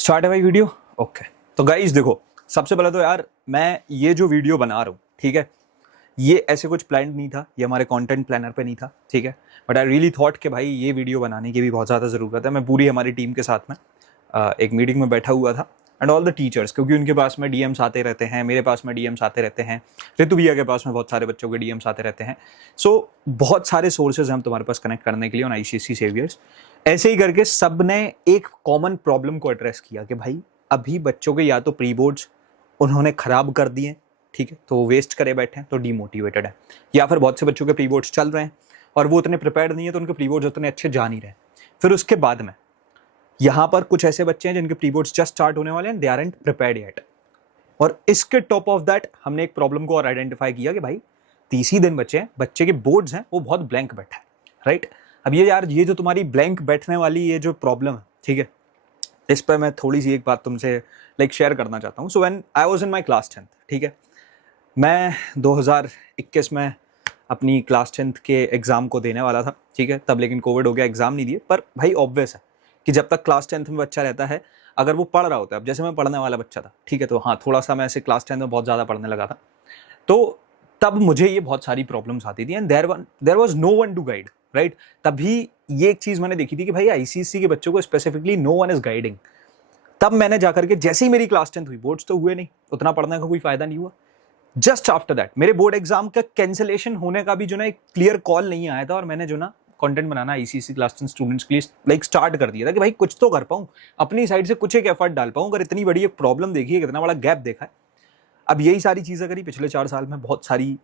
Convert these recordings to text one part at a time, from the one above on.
Start है भाई video. Okay तो गाइस देखो, सबसे पहले तो यार मैं ये जो वीडियो बना रहा हूँ, ठीक है, ये ऐसे कुछ प्लान नहीं था, ये हमारे कंटेंट प्लानर पे नहीं था, ठीक है। बट आई रियली थॉट कि भाई ये वीडियो बनाने की भी बहुत ज़्यादा ज़रूरत है। मैं पूरी हमारी टीम के साथ में एक मीटिंग में बैठा हुआ था एंड ऑल द टीचर्स, क्योंकि उनके पास में डीएम्स आते रहते हैं, मेरे पास में डीएम्स आते रहते हैं, ऋतु भैया के पास में बहुत सारे बच्चों के डीएम्स आते रहते हैं। सो बहुत सारे सोर्सेज हम तुम्हारे पास कनेक्ट करने के लिए ऑन आईसीएसई सेवियर्स। ऐसे ही करके सब ने एक कॉमन प्रॉब्लम को एड्रेस किया कि भाई अभी बच्चों के या तो प्री बोर्ड्स उन्होंने खराब कर दिए, ठीक है, तो वो वेस्ट करे बैठे हैं, तो डीमोटिवेटेड है, या फिर बहुत से बच्चों के प्री बोर्ड्स चल रहे हैं और वो उतने प्रिपेयर्ड नहीं है, तो उनके प्री बोर्ड्स उतने अच्छे जा नहीं रहे। फिर उसके बाद में यहाँ पर कुछ ऐसे बच्चे हैं जिनके प्री बोर्ड्स जस्ट स्टार्ट होने वाले हैं, दे आरंट प्रिपेयर्ड येट। और इसके टॉप ऑफ दैट हमने एक प्रॉब्लम को और आइडेंटिफाई किया कि भाई 30 ही दिन बचे हैं, बच्चे के बोर्ड्स हैं वो बहुत ब्लैंक बैठा है, राइट। अब ये यार ये जो तुम्हारी ब्लैंक बैठने वाली ये जो प्रॉब्लम है, ठीक है, इस पर मैं थोड़ी सी एक बात तुमसे लाइक शेयर करना चाहता हूँ। So when I was in my class 10th, ठीक है, मैं 2021 में अपनी क्लास 10th के एग्ज़ाम को देने वाला था, ठीक है, तब लेकिन कोविड हो गया, एग्ज़ाम नहीं दिए। पर भाई ऑब्वियस है कि जब तक क्लास 10th में बच्चा रहता है, अगर वो पढ़ रहा होता है, अब जैसे मैं पढ़ने वाला बच्चा था, ठीक है, तो हाँ थोड़ा सा मैं ऐसे क्लास 10th में बहुत ज़्यादा पढ़ने लगा था, तो तब मुझे ये बहुत सारी प्रॉब्लम्स आती थी and there was no one to guide, right. तभी ये एक चीज़ मैंने देखी थी कि भाई आईसीएसई के बच्चों को specifically no one is guiding. तब मैंने जाकर के, जैसे ही मेरी क्लास 10th हुई, बोर्ड्स तो हुए नहीं, उतना पढ़ने का कोई फायदा नहीं हुआ। जस्ट आफ्टर दैट मेरे बोर्ड एग्जाम का कैंसिलेशन होने का भी जो ना एक क्लियर कॉल नहीं आया था, और मैंने जो ना कंटेंट बनाना आईसीएसई क्लास 10 स्टूडेंट्स के लिए लाइक स्टार्ट कर दिया था कि भाई कुछ तो कर पाऊँ, अपनी साइड से कुछ एक एफर्ट डाल पाऊँ। अगर इतनी बड़ी एक प्रॉब्लम देखी है, कितना बड़ा गैप देखा है, अब यही सारी चीज़ें करी पिछले 4 साल में, बहुत सारी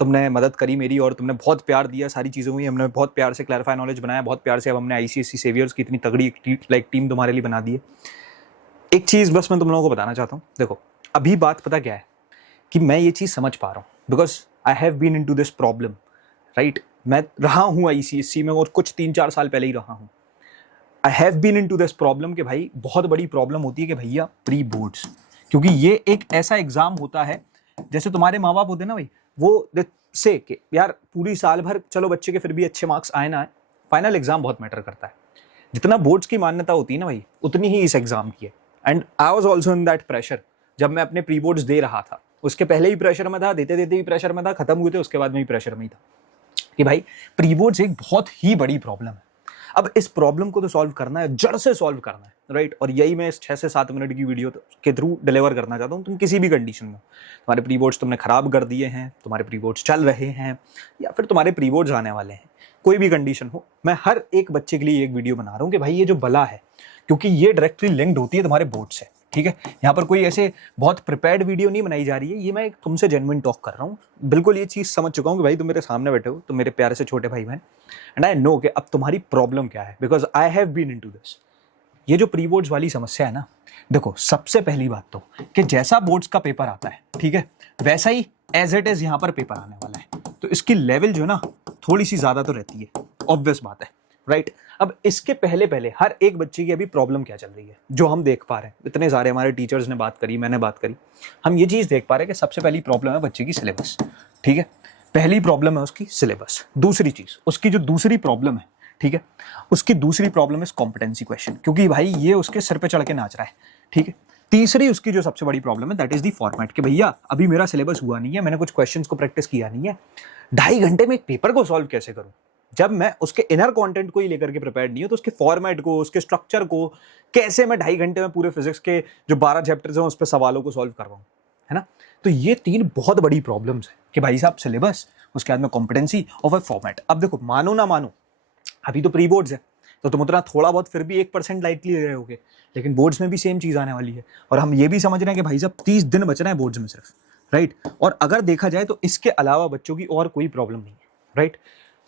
तुमने मदद करी मेरी और तुमने बहुत प्यार दिया सारी चीज़ों में, हमने बहुत प्यार से क्लैरिफाई नॉलेज बनाया, बहुत प्यार से अब हमने आईसीएसई सेवियर्स की इतनी तगड़ी लाइक टीम तुम्हारे लिए बना दी है। एक चीज़ बस मैं तुम लोगों को बताना चाहता हूँ, देखो अभी बात पता क्या है कि मैं ये चीज़ समझ पा रहा हूँ because I have been into this problem, right. मैं रहा हूँ आईसीएसई में और कुछ 3-4 साल पहले ही रहा हूँ। I have been into this problem कि भाई बहुत बड़ी प्रॉब्लम होती है कि भैया प्री बोर्ड्स, क्योंकि ये एक ऐसा एग्जाम होता है जैसे तुम्हारे माँ बाप होते हैं ना भाई, वो से कि यार पूरी साल भर चलो बच्चे के फिर भी अच्छे मार्क्स आए ना आए, फाइनल एग्जाम बहुत मैटर करता है। जितना बोर्ड्स की मान्यता होती है ना भाई, उतनी ही इस एग्जाम की है। And I was also in that pressure. जब मैं अपने प्री बोर्ड्स दे रहा था, उसके पहले ही प्रेशर में था, देते देते ही प्रेशर में था, खत्म हुए थे उसके बाद में ही प्रेशर में ही था कि भाई प्री बोर्ड्स एक बहुत ही बड़ी प्रॉब्लम है। अब इस प्रॉब्लम को तो सॉल्व करना है, जड़ से सॉल्व करना है, राइट। और यही मैं इस 6 से 7 मिनट की वीडियो के थ्रू डिलीवर करना चाहता हूँ। तुम किसी भी कंडीशन में, तुम्हारे प्री बोर्ड्स तुमने खराब कर दिए हैं, तुम्हारे प्री बोर्ड्स चल रहे हैं, या फिर तुम्हारे प्री बोर्ड्स आने वाले हैं, कोई भी कंडीशन हो, मैं हर एक बच्चे के लिए एक वीडियो बना रहा हूँ कि भाई ये जो बला है, क्योंकि ये डायरेक्टली लिंक्ड होती है तुम्हारे बोर्ड से, ठीक है। यहाँ पर कोई ऐसे बहुत प्रिपेयर्ड वीडियो नहीं बनाई जा रही है, ये मैं तुमसे जेन्युइन टॉक कर रहा हूँ। बिल्कुल ये चीज़ समझ चुका हूँ कि भाई तुम मेरे सामने बैठे हो, तुम मेरे प्यारे से छोटे भाई बहन, एंड आई नो कि अब तुम्हारी प्रॉब्लम क्या है, because I have been into this. ये जो प्री बोर्ड्स वाली समस्या है ना, देखो सबसे पहली बात तो कि जैसा बोर्ड्स का पेपर आता है, ठीक है, वैसा ही एज इट इज यहाँ पर पेपर आने वाला है, तो इसकी लेवल जो ना थोड़ी सी ज्यादा तो रहती है, ऑब्वियस बात है, राइट। अब इसके पहले पहले हर एक बच्चे की अभी प्रॉब्लम क्या चल रही है जो हम देख पा रहे हैं, इतने सारे हमारे टीचर्स ने बात करी, मैंने बात करी, हम ये चीज़ देख पा रहे हैं कि सबसे पहली प्रॉब्लम है बच्चे की सिलेबस, ठीक है। पहली प्रॉब्लम है उसकी सिलेबस। दूसरी चीज़ उसकी जो दूसरी प्रॉब्लम है, ठीक है, उसकी दूसरी प्रॉब्लम इज कॉम्पिटेंसी क्वेश्चन, क्योंकि भाई ये उसके सर पे चढ़ के नाच रहा है, ठीक है। तीसरी उसकी जो सबसे बड़ी प्रॉब्लम है दैट इज दी फॉर्मेट, कि भैया अभी मेरा सिलेबस हुआ नहीं है, मैंने कुछ क्वेश्चंस को प्रैक्टिस किया नहीं है, 2.5 घंटे में एक पेपर को सॉल्व कैसे करूं जब मैं उसके इनर कंटेंट को ही लेकर के प्रिपेयर्ड नहीं हूं, तो उसके फॉर्मेट को, उसके स्ट्रक्चर को कैसे मैं 2.5 घंटे में पूरे फिजिक्स के जो 12 चैप्टर्स हैं उस पर सवालों को सॉल्व करवाऊं, है ना। तो ये 3 बहुत बड़ी प्रॉब्लम्स है कि भाई साहब सिलेबस, उसके बाद में कॉम्पिटेंसी और फिर फॉर्मेट। अब देखो मानो ना मानो, अभी तो प्री बोर्ड्स है तो तुम उतना थोड़ा बहुत फिर भी 1% लाइटली ले रहे होगे, लेकिन बोर्ड्स में भी सेम चीज़ आने वाली है, और हम ये भी समझ रहे हैं कि भाई साहब 30 दिन बच रहे हैं बोर्ड्स में सिर्फ, राइट। और अगर देखा जाए तो इसके अलावा बच्चों की और कोई प्रॉब्लम नहीं है, right.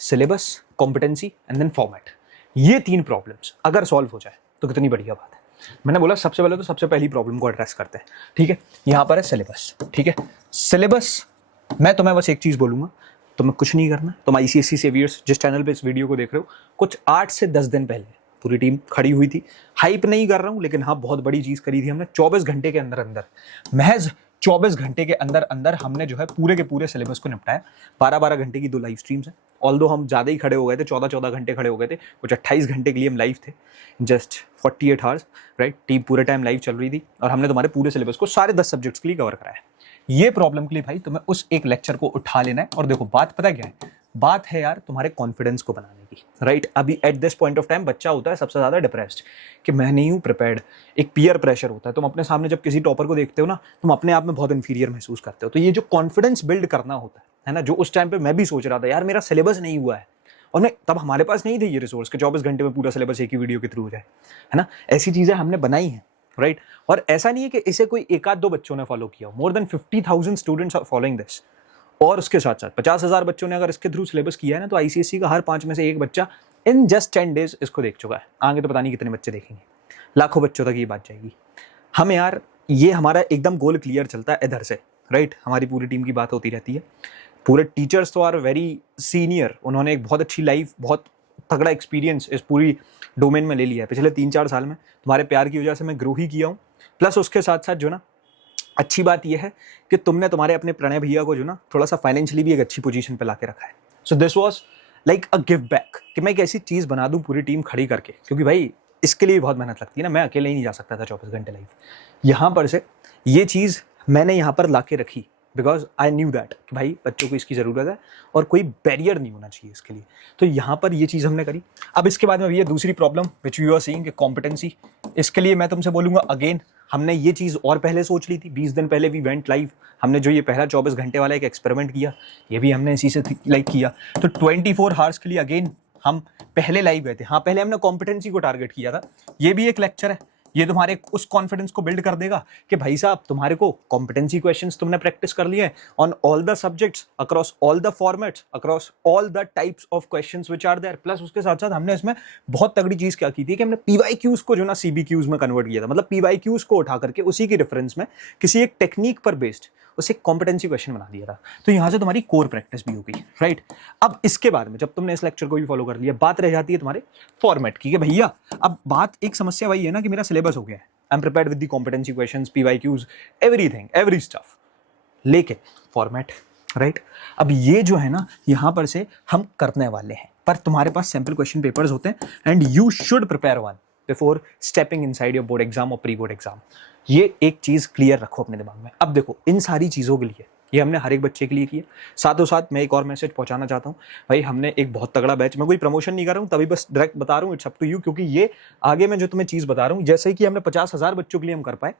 Syllabus, competency and then format, ये 3 प्रॉब्लम्स अगर सॉल्व हो जाए तो कितनी बढ़िया बात है। मैंने बोला सबसे पहले तो सबसे पहली प्रॉब्लम को एड्रेस करते हैं, ठीक है। यहाँ पर है सिलेबस, ठीक है। सिलेबस, मैं तुम्हें बस एक चीज़ बोलूँगा, तुम्हें कुछ नहीं करना। तुम आईसीएसई सेवियर्स जिस चैनल पे इस वीडियो को देख रहे हो, कुछ 8 से 10 दिन पहले पूरी टीम खड़ी हुई थी। हाइप नहीं कर रहा हूँ, लेकिन हाँ बहुत बड़ी चीज़ करी थी हमने 24 घंटे के अंदर अंदर। महज 24 घंटे के अंदर अंदर हमने जो है पूरे के पूरे सिलेबस को निपटाया। 12-12 घंटे की 2 लाइव स्ट्रीम्स हैं। ऑल्दो हम ज़्यादा ही खड़े हो गए थे, 14-14 घंटे खड़े हो गए थे, कुछ 28 घंटे के लिए हम लाइव थे, जस्ट 48 आवर्स, राइट। टीम पूरे टाइम लाइव चल रही थी और हमने तुम्हारे पूरे सिलेबस को सारे 10 सब्जेक्ट्स के लिए कवर कराया। ये प्रॉब्लम के लिए भाई तुम्हें उस एक लेक्चर को उठा लेना है। और देखो बात पता क्या है, बात है यार तुम्हारे कॉन्फिडेंस को बनाने की, राइट। अभी at this point of time बच्चा होता है सबसे ज्यादा डिप्रेस्ड कि मैं नहीं हूं प्रिपेयर्ड। एक पीयर प्रेशर होता है, तुम अपने सामने जब किसी टॉपर को देखते हो ना, तुम अपने आप में बहुत इंफीरियर महसूस करते हो। तो ये जो कॉन्फिडेंस बिल्ड करना होता है ना, जो उस टाइम पे मैं भी सोच रहा था यार मेरा सिलेबस नहीं हुआ है, और मैं तब हमारे पास नहीं थे ये रिसोर्स कि 24 घंटे में पूरा सिलेबस एक ही वीडियो के थ्रू हो जाए, है ना। ऐसी चीजें हमने बनाई हैं, राइट। और ऐसा नहीं है कि इसे कोई एक आध दो बच्चों ने फॉलो किया, more than 50,000 students are following this. और उसके साथ साथ 50,000 बच्चों ने अगर इसके थ्रू सिलेबस किया है ना, तो आईसीएसई का हर 5 में से एक बच्चा इन जस्ट 10 डेज इसको देख चुका है। आगे तो पता नहीं कितने बच्चे देखेंगे, लाखों बच्चों तक ये बात जाएगी। हम यार ये हमारा एकदम गोल क्लियर चलता है इधर से, राइट। हमारी पूरी टीम की बात होती रहती है। पूरे टीचर्स तो आर वेरी सीनियर, उन्होंने एक बहुत अच्छी लाइफ, बहुत तगड़ा एक्सपीरियंस इस पूरी डोमेन में ले लिया है। पिछले 3-4 साल में तुम्हारे प्यार की वजह से मैं ग्रो ही किया हूँ। प्लस उसके साथ साथ जो ना अच्छी बात यह है कि तुमने तुम्हारे अपने प्रणय भैया को जो ना थोड़ा सा फाइनेंशियली भी एक अच्छी पोजीशन पे लाके रखा है। So this was like a give back कि मैं एक ऐसी चीज़ बना दूं पूरी टीम खड़ी करके, क्योंकि भाई इसके लिए बहुत मेहनत लगती है ना, मैं अकेले ही नहीं जा सकता था 24 घंटे लाइव। यहाँ पर से ये चीज़ मैंने यहाँ पर लाके रखी बिकॉज आई न्यू दैट कि भाई बच्चों को इसकी ज़रूरत है और कोई बैरियर नहीं होना चाहिए इसके लिए। तो यहाँ पर ये चीज़ हमने करी। अब इसके बाद में ये दूसरी problem which you are seeing competency, इसके लिए मैं तुमसे बोलूँगा अगेन, हमने ये चीज़ और पहले सोच ली थी। 20 दिन पहले वी वेंट लाइव। हमने जो ये पहला 24 घंटे वाला एक एक्सपेरिमेंट किया, ये भी हमने इसी से लाइक किया। तो 24 आवर्स के लिए अगेन हम पहले लाइव गए थे। हाँ, पहले हमने कॉम्पिटेंसी को टारगेट किया था। ये भी एक लेक्चर है, ये तुम्हारे उस कॉन्फिडेंस को बिल्ड कर देगा कि भाई साहब तुम्हारे को कॉम्पिटेंसी क्वेश्चंस तुमने प्रैक्टिस कर लिए on all the subjects across all the formats across all the types of questions which are there. Plus उसके साथ साथ हमने इसमें बहुत तगड़ी चीज क्या की थी कि हमने पीवाईक्यूज को जो ना सीबीक्यूज में कन्वर्ट किया था। मतलब पीवाईक्यूज को उठा करके उसी की रेफरेंस में किसी एक टेक्निक पर बेस्ड उसे कॉम्पिटेंसी क्वेश्चन बना दिया था। तो यहां से तुम्हारी कोर प्रैक्टिस भी होगी, राइट। अब इसके बाद में जब तुमने इस लेक्चर को भी फॉलो कर लिया, बात रह जाती है तुम्हारे फॉर्मेट की कि भैया अब बात एक समस्या वही है ना कि मेरा सिलेबस हो गया है, I am prepared with the competency questions, PYQs, everything, every stuff, लेकिन फॉर्मेट, राइट। अब ये जो है ना यहां पर से हम करने वाले हैं, पर तुम्हारे पास सैंपल क्वेश्चन पेपर्स होते हैं and you should prepare one before stepping inside your board exam और प्री बोर्ड एग्जाम। ये एक चीज क्लियर रखो अपने दिमाग में। अब देखो इन सारी चीजों के लिए ये हमने हर एक बच्चे के लिए किया। साथों साथ मैं एक और मैसेज पहुंचाना चाहता हूँ, भाई हमने एक बहुत तगड़ा बैच, मैं कोई प्रमोशन नहीं कर रहा हूँ, तभी बस डायरेक्ट बता रहा हूँ, इट्स अप टू यू। क्योंकि ये आगे मैं जो तुम्हें चीज बता रहा हूँ, जैसे कि हमने 50,000 बच्चों के लिए हम कर पाए,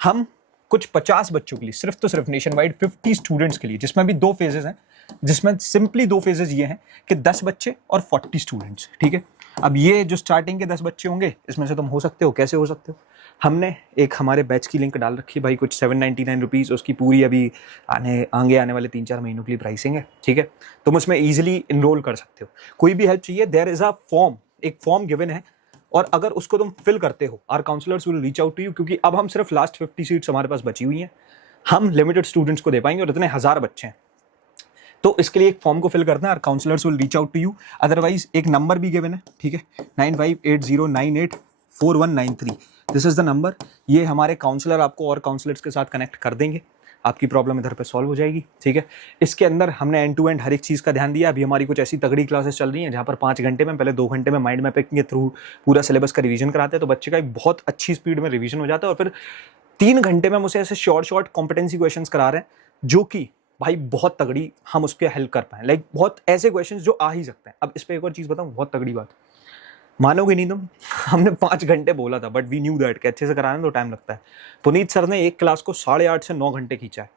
हम कुछ 50 बच्चों के लिए सिर्फ तो सिर्फ नेशन वाइड 50 स्टूडेंट्स के लिए, जिसमें भी 2 फेजेस हैं, जिसमें सिंपली 2 फेजेस ये हैं कि 10 बच्चे और 40 स्टूडेंट्स, ठीक है। अब ये जो स्टार्टिंग के 10 बच्चे होंगे, इसमें से तुम हो सकते हो, कैसे हो सकते हो, हमने एक हमारे बैच की लिंक डाल रखी है भाई, कुछ 799 रुपीज़, उसकी पूरी अभी आगे आने वाले 3-4 महीनों के लिए प्राइसिंग है, ठीक है। तुम उसमें ईजिली इनरोल कर सकते हो। कोई भी हेल्प चाहिए, देयर इज अ फॉर्म, एक फॉर्म गिवन है, और अगर उसको तुम फिल करते हो, our counsellors will reach out to you. क्योंकि अब हम सिर्फ लास्ट 50 सीट्स हमारे पास बची हुई हैं, हम लिमिटेड स्टूडेंट्स को दे पाएंगे और इतने 1000 बच्चे हैं। तो इसके लिए एक फॉर्म को फिल करना है, our counsellors will reach out to you. Otherwise एक नंबर भी गिवन है, ठीक है, 9580984193, दिस इज द नंबर। ये हमारे काउंसलर आपको और काउंसलर्स के साथ कनेक्ट कर देंगे, आपकी प्रॉब्लम इधर पे सॉल्व हो जाएगी, ठीक है। इसके अंदर हमने एंड टू एंड हर एक चीज़ का ध्यान दिया। अभी हमारी कुछ ऐसी तगड़ी क्लासेस चल रही हैं जहाँ पर 5 घंटे में, पहले 2 घंटे में माइंड मैपिंग के थ्रू पूरा सिलेबस का रिवीजन कराते हैं, तो बच्चे का एक बहुत अच्छी स्पीड में रिवीजन हो जाता है। और फिर 3 घंटे में हम उसे ऐसे शॉर्ट कॉम्पिटेंसी क्वेश्चंस करा रहे हैं, जो कि भाई बहुत तगड़ी हम उसके हेल्प कर पाए, लाइक बहुत ऐसे क्वेश्चंस जो आ ही सकते हैं। अब इस पर एक और चीज़ बताऊँ, बहुत तगड़ी बात, मानोगे नहीं तुम, हमने 5 घंटे बोला था, बट वी न्यू दैट कि अच्छे से कराने तो टाइम लगता है। पुनीत सर ने एक क्लास को 8.5 से 9 घंटे खींचा है।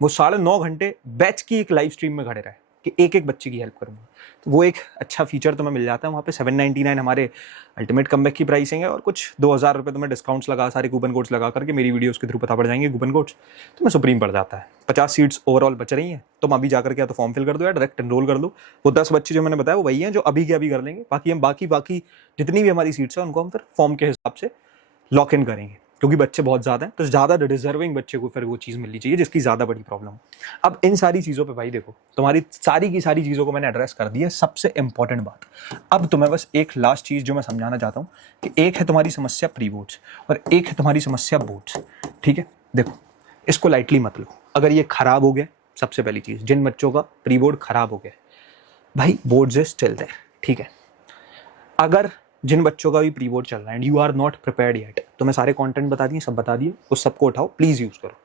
वो 9.5 घंटे बैच की एक लाइव स्ट्रीम में खड़े रहे कि एक एक बच्चे की हेल्प करूंगा। तो वो एक अच्छा फीचर तुम्हें मिल जाता है वहाँ पे। 799 हमारे अल्टीमेट कमबैक की प्राइसिंग है, और कुछ 2000 रुपये तुम्हें डिस्काउंट्स लगा, सारे कूपन कोड्स लगा करके, मेरी वीडियोस के थ्रू पता पड़ जाएंगे कूपन कोड्स, तुम्हें सुप्रीम पड़ जाता है। 50 सीट्स ओवरऑल बच रही हैं, तुम अभी जाकर के या तो फॉर्म फिल कर दो या डायरेक्ट एनरोल कर दो। वो 10 बच्चे जो मैंने बताया वो वही हैं जो अभी के अभी कर लेंगे। बाकी हम बाकी जितनी भी हमारी सीट्स हैं उनको हम फिर फॉर्म के हिसाब से लॉक इन करेंगे, क्योंकि बच्चे बहुत ज़्यादा हैं, तो ज़्यादा डिजर्विंग बच्चे को फिर वो चीज़ मिलनी चाहिए जिसकी ज़्यादा बड़ी प्रॉब्लम हो। अब इन सारी चीज़ों पे भाई देखो, तुम्हारी सारी की सारी चीज़ों को मैंने एड्रेस कर दी है। सबसे इंपॉर्टेंट बात, अब तुम्हें बस एक लास्ट चीज़ जो मैं समझाना चाहता हूँ कि एक है तुम्हारी समस्या प्री बोर्ड्स और एक है तुम्हारी समस्या बोर्ड्स, ठीक है। देखो इसको लाइटली मत लो। अगर ये खराब हो गया, सबसे पहली चीज़, जिन बच्चों का प्री बोर्ड खराब हो गया भाई, बोर्ड्स इज स्टिल देयर, ठीक है। अगर जिन बच्चों का भी प्री बोर्ड चल रहा है and you are not prepared yet, तो मैं सारे कंटेंट बता दिए, सब बता दिए, उस सबको उठाओ, प्लीज़ यूज़ करो।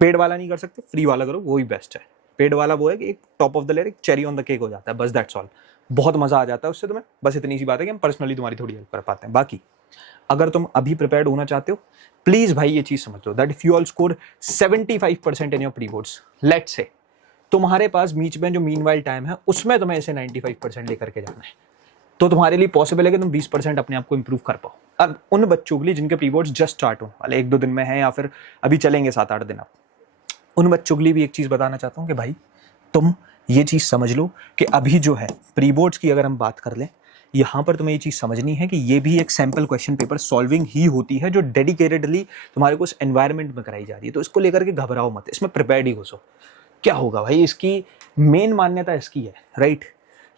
पेड वाला नहीं कर सकते, फ्री वाला करो, वो ही बेस्ट है। पेड वाला वो है कि एक टॉप ऑफ द लेयर, एक चेरी ऑन द केक हो जाता है, बस दैट्स ऑल। बहुत मज़ा आ जाता है उससे तुम्हें, बस इतनी सी बात है कि हम पर्सनली तुम्हारी थोड़ी हेल्प कर पाते हैं। बाकी अगर तुम अभी प्रिपेयर्ड होना चाहते हो, प्लीज़ भाई ये चीज़ समझ लो that if you all score 75% in your pre boards, let's say तुम्हारे पास बीच में जो मीन वाइल टाइम है उसमें तुम्हें ऐसे 95% लेकर के जाना है, तो तुम्हारे लिए पॉसिबल है कि तुम 20% अपने आप को इंप्रूव कर पाओ। अब उन बच्चों के लिए जिनके प्री बोर्ड्स जस्ट स्टार्ट हो वाले, 1-2 दिन में है या फिर अभी चलेंगे 7-8 दिन, आप उन बच्चों के लिए भी एक चीज़ बताना चाहता हूँ कि भाई तुम ये चीज़ समझ लो कि अभी जो है प्री बोर्ड्स की अगर हम बात कर लें, यहाँ पर तुम्हें ये चीज़ समझनी है कि ये भी एक सैम्पल क्वेश्चन पेपर सॉल्विंग ही होती है जो डेडिकेटेडली तुम्हारे को उस एनवायरनमेंट में कराई जा रही है। तो इसको लेकर के घबराओ मत, इसमें प्रिपेयर्ड ही घुसो। क्या होगा भाई, इसकी मेन मान्यता इसकी है, राइट,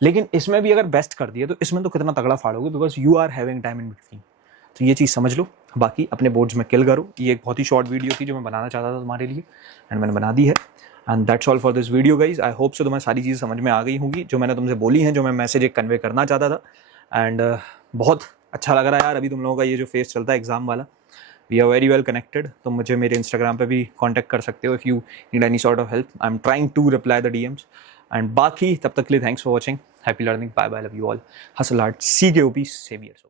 लेकिन इसमें भी अगर बेस्ट कर दिए तो इसमें तो कितना तगड़ा फाड़ोगे, because you are having time in between. तो ये चीज़ समझ लो, बाकी अपने बोर्ड्स में किल करो। ये एक बहुत ही शॉर्ट वीडियो थी जो मैं बनाना चाहता था तुम्हारे लिए, एंड मैंने बना दी है। And that's all for this video guys. I hope so तुम्हें सारी चीज़ें समझ में आ गई होंगी जो मैंने तुमसे बोली हैं, जो मैं मैसेज एक कन्वे करना चाहता था। एंड बहुत अच्छा लग रहा है यार अभी तुम लोगों का ये जो फेस चलता है एग्जाम वाला, we are very well connected. तुम मुझे मेरे इंस्टाग्राम पे भी कॉन्टैक्ट कर सकते हो if you need any sort of help. I am trying to reply the DMs। And बाकी तब तक के लिए thanks for watching, happy learning, bye bye, love you all, hustle hard, CKOP, saviours.